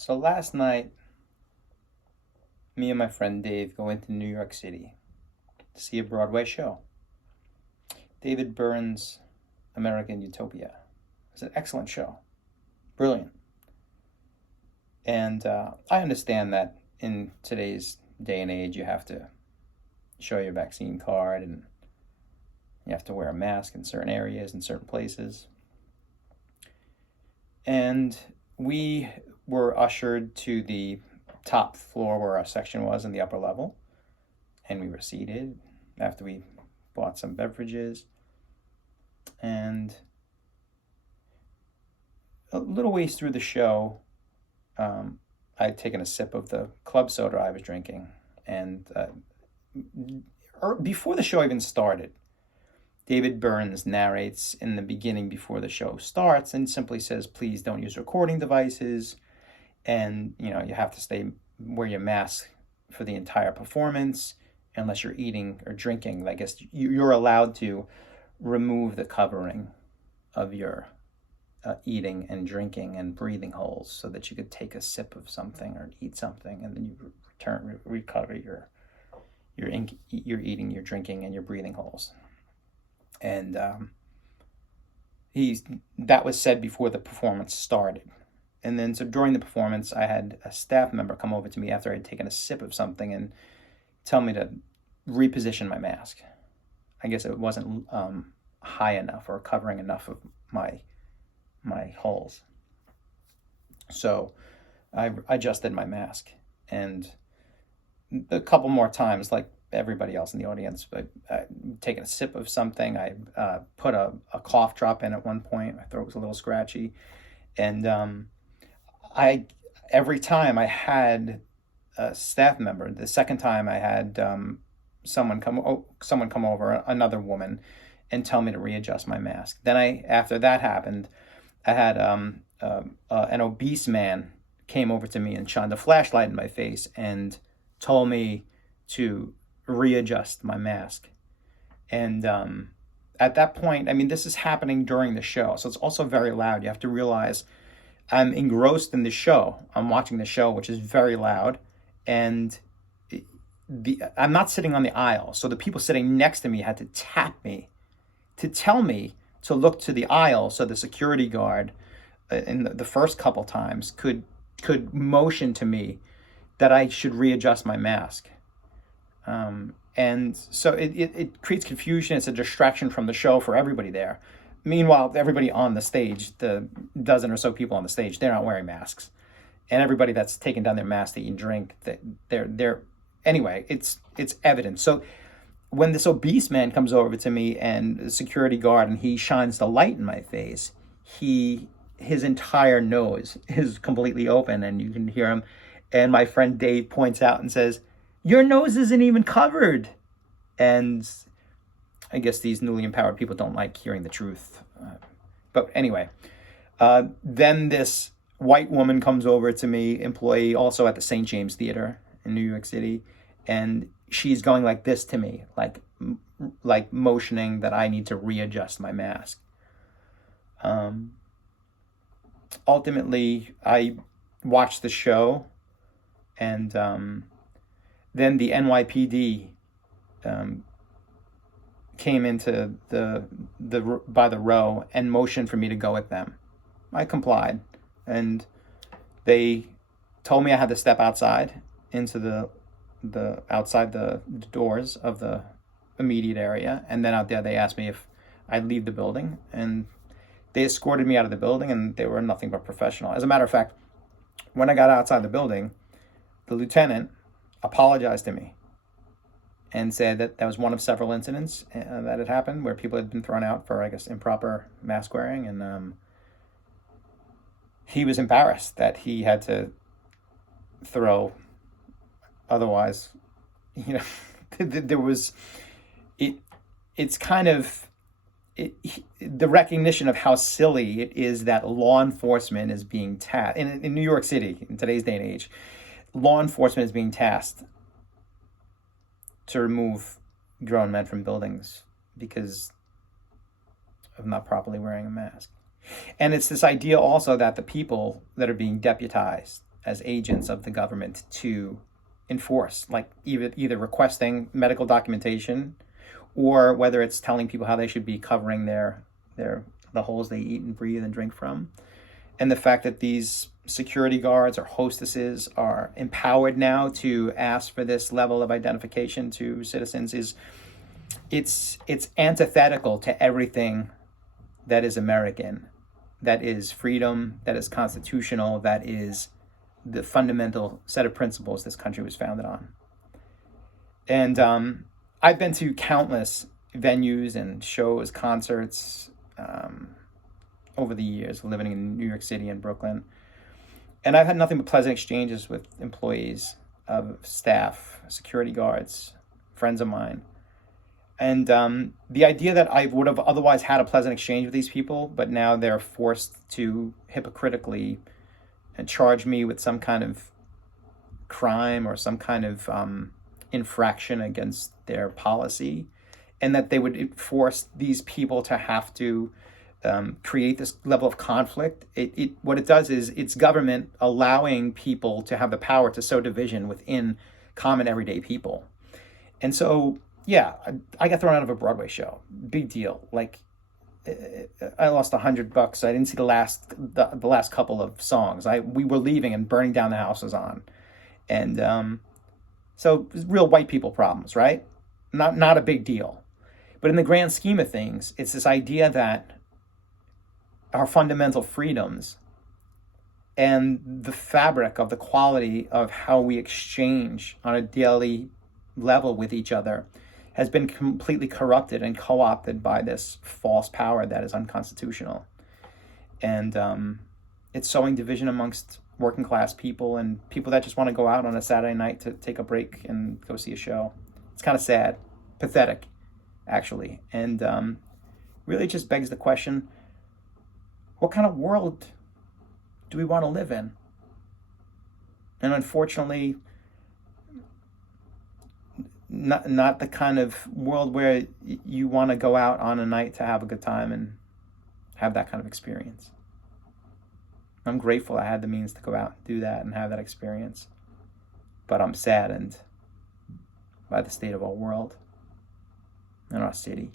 So last night, me and my friend Dave go into New York City to see a Broadway show. David Byrne's American Utopia. It's an excellent show. Brilliant. And I understand that in today's day and age, you have to show your vaccine card and you have to wear a mask in certain areas and certain places. And we were ushered to the top floor where our section was in the upper level. And we were seated after we bought some beverages. And a little ways through the show, I'd taken a sip of the club soda I was drinking. And before the show even started, David Byrne narrates in the beginning before the show starts and simply says, please don't use recording devices. And, you have to wear your mask for the entire performance unless you're eating or drinking. I guess you're allowed to remove the covering of your eating and drinking and breathing holes so that you could take a sip of something or eat something and then you recover your eating, your drinking, and your breathing holes. And that was said before the performance started. And then so during the performance, I had a staff member come over to me after I'd taken a sip of something and tell me to reposition my mask. I guess it wasn't high enough or covering enough of my holes. So I adjusted my mask, and a couple more times, like everybody else in the audience, but taking a sip of something. I put a cough drop in at one point. My throat was a little scratchy, and every time I had a staff member. The second time I had someone come over, another woman, and tell me to readjust my mask. Then after that happened, I had an obese man came over to me and shined a flashlight in my face and told me to readjust my mask. And at that point, this is happening during the show, so it's also very loud. You have to realize I'm engrossed in the show. I'm watching the show, which is very loud, and I'm not sitting on the aisle, so the people sitting next to me had to tap me to tell me to look to the aisle, so the security guard in the first couple times could motion to me that I should readjust my mask. And so it creates confusion. It's a distraction from the show for everybody there. Meanwhile, everybody on the stage, the dozen or so people on the stage, they're not wearing masks. And everybody that's taken down their mask to eat and drink, they're anyway, it's evident. So when this obese man comes over to me and the security guard and he shines the light in my face, his entire nose is completely open and you can hear him. And my friend Dave points out and says, "Your nose isn't even covered." And I guess these newly empowered people don't like hearing the truth. But anyway, then this white woman comes over to me, employee also at the St. James Theater in New York City, and she's going like this to me, like motioning that I need to readjust my mask. Ultimately, I watched the show, and then the NYPD came into the by the row and motioned for me to go with them. I complied, and they told me I had to step outside into the outside the doors of the immediate area, and then out there they asked me if I'd leave the building, and they escorted me out of the building, and they were nothing but professional. As a matter of fact, when I got outside the building, the lieutenant apologized to me and said that was one of several incidents that had happened where people had been thrown out for, I guess, improper mask wearing. And he was embarrassed that he had to throw. Otherwise, there was, it's kind of, the recognition of how silly it is that law enforcement is being tasked. In New York City, in today's day and age, law enforcement is being tasked to remove grown men from buildings because of not properly wearing a mask. And it's this idea also that the people that are being deputized as agents of the government to enforce, like either requesting medical documentation, or whether it's telling people how they should be covering the holes they eat and breathe and drink from. And the fact that these security guards or hostesses are empowered now to ask for this level of identification to citizens it's antithetical to everything that is American, that is freedom, that is constitutional, that is the fundamental set of principles this country was founded on. And I've been to countless venues and shows, concerts, over the years, living in New York City and Brooklyn. And I've had nothing but pleasant exchanges with employees, of staff, security guards, friends of mine. And the idea that I would have otherwise had a pleasant exchange with these people, but now they're forced to hypocritically charge me with some kind of crime or some kind of infraction against their policy, and that they would force these people to have to create this level of conflict. What it does is it's government allowing people to have the power to sow division within common everyday people. And so, yeah, I got thrown out of a Broadway show. Big deal. Like, I lost $100. I didn't see the last couple of songs. We were leaving and burning down the house was on, and so real white people problems, right? Not a big deal, but in the grand scheme of things, it's this idea that our fundamental freedoms and the fabric of the quality of how we exchange on a daily level with each other has been completely corrupted and co-opted by this false power that is unconstitutional. And it's sowing division amongst working class people and people that just want to go out on a Saturday night to take a break and go see a show. It's kind of sad, pathetic, actually. And really just begs the question, what kind of world do we want to live in? And unfortunately, not the kind of world where you want to go out on a night to have a good time and have that kind of experience. I'm grateful I had the means to go out and do that and have that experience. But I'm saddened by the state of our world and our city.